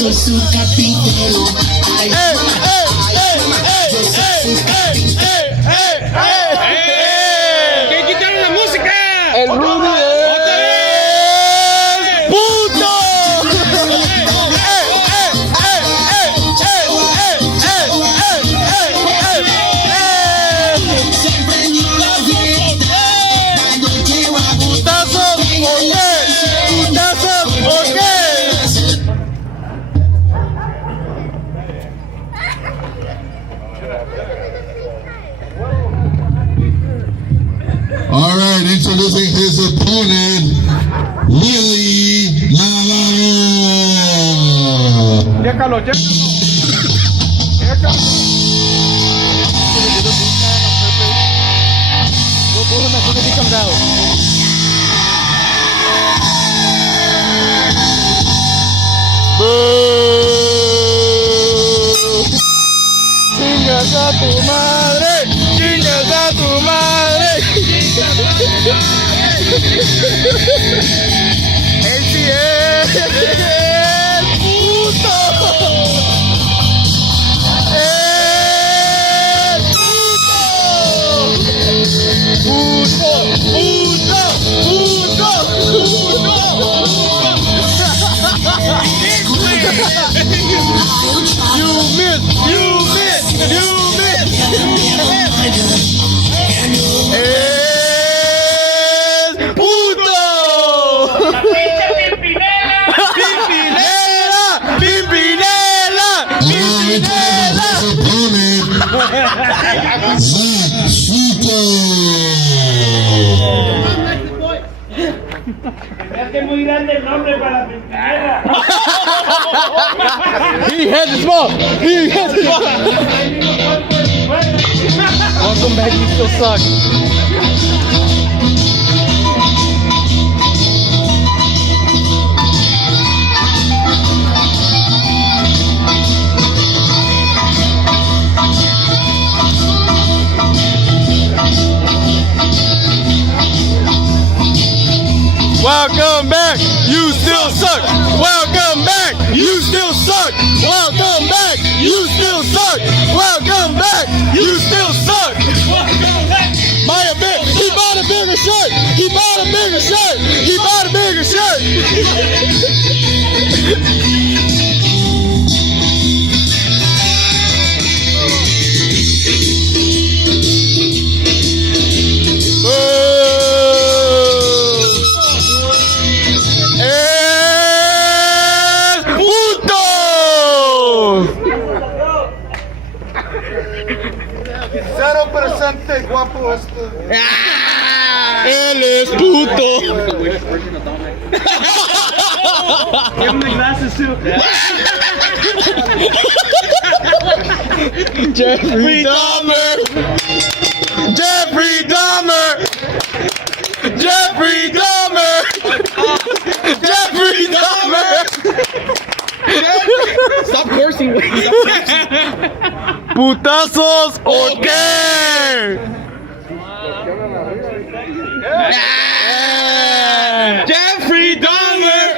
soy su carpintero. Ay, yo soy su carpintero. ¿Qué quitaron la música? El Rudy es puto. All right, introducing his opponent, Willie Nevarro. Chécalo. Chingas a tu madre, chingas a tu madre. Él sí es puto. Es puto. You miss. Es puto. Pimpinela. Zack, Zucco. Es muy grande el nombre para la Pimpinela. He has the small. Welcome back, you still suck. Welcome back, you still suck. Welcome back, you still suck. Welcome back, you still suck. Welcome back, you still suck. Buy a big, he bought a bigger shirt. He bought a bigger shirt. He bought a bigger shirt. Guapo este. Él es puto. Give him the glasses too. Jeffrey Dahmer. Stop cursing. Putazos, ¿o qué? Jeffrey Dahmer.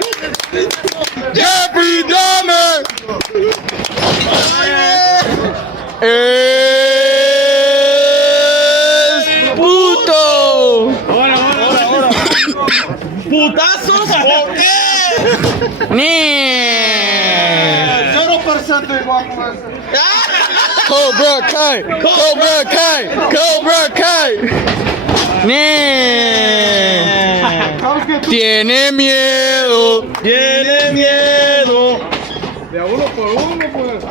Es puto. Ahora. ¿Putazos, o qué? Ni. 0% igual con eso. Cobra Kai. Tiene miedo. De a uno por uno, pues.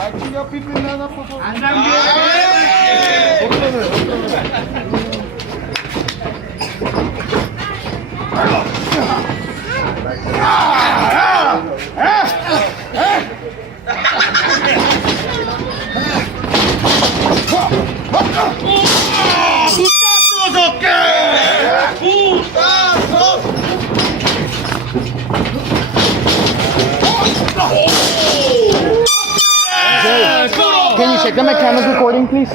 Aquí ya pipi nada, por favor. Andan bien. ¿Putazos o qué? ¡Putazos! Can you check that my camera's recording, please?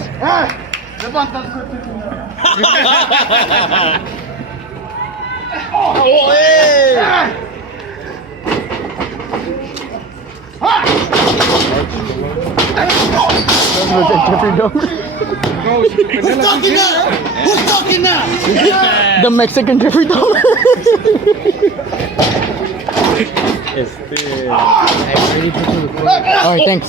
Who's talking now? Who's talking now? The Mexican Jeffrey Dahmer. Alright, thanks.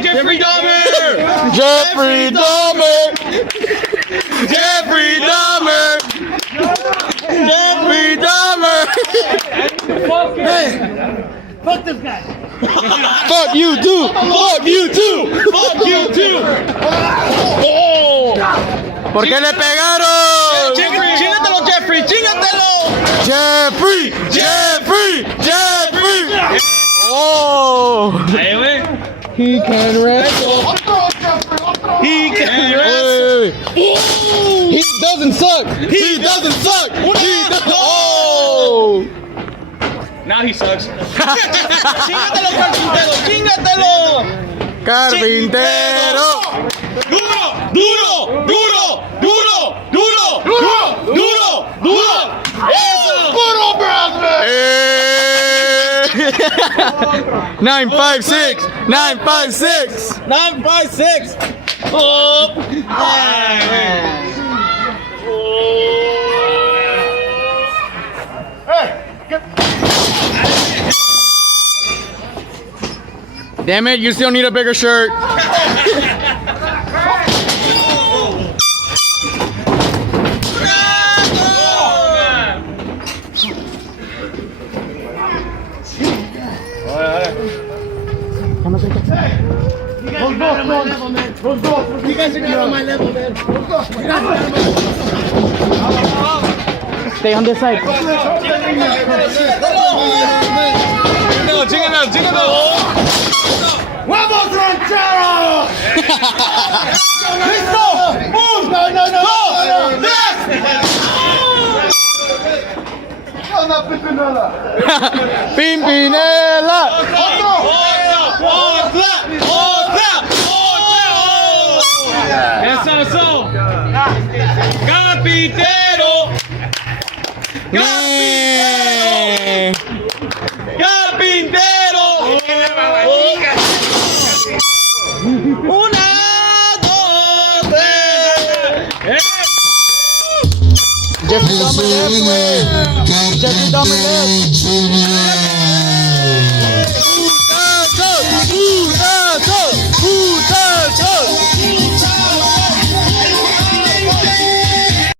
Jeffrey Dahmer! Jeffrey Dahmer! Jeffrey Dahmer! Jeffrey Dahmer! Hey! Fuck this guy. Fuck you too! Fuck you too! Fuck you too! Oh. ¿Por qué le pegaron? ¡Chingatelo, Jeffrey! ¡Chingatelo! Jeffrey! Jeffrey! Jeffrey! Oh! Ahí, güey. He can wrestle. He can Wait. He doesn't suck. He doesn't suck. He doesn't. Oh! Now he sucks. ¡Chingatelo, Carpintero! ¡Chingatelo! Carpintero. ¡Duro! ¡Duro! ¡Duro! ¡Duro! ¡Duro! ¡Duro! ¡Duro! ¡Duro! ¡Eso! ¡Puro brother! 956. 956. 956! Oh! Damn it, you still need a bigger shirt. You guys are not on my level, man. Stay on this side. ¡Chingatelo, chingatelo! ¡Vamos, ranchero! ¡Listo! ¡Boom! ¡No! Pimpinela. ¡Eso! ¡Carpintero! ¡Carpintero! ¡Una, dos, tres! Jeffrey Is Dahmer the left, winner, Jeffrey Dahmer left. Carpintero Jr.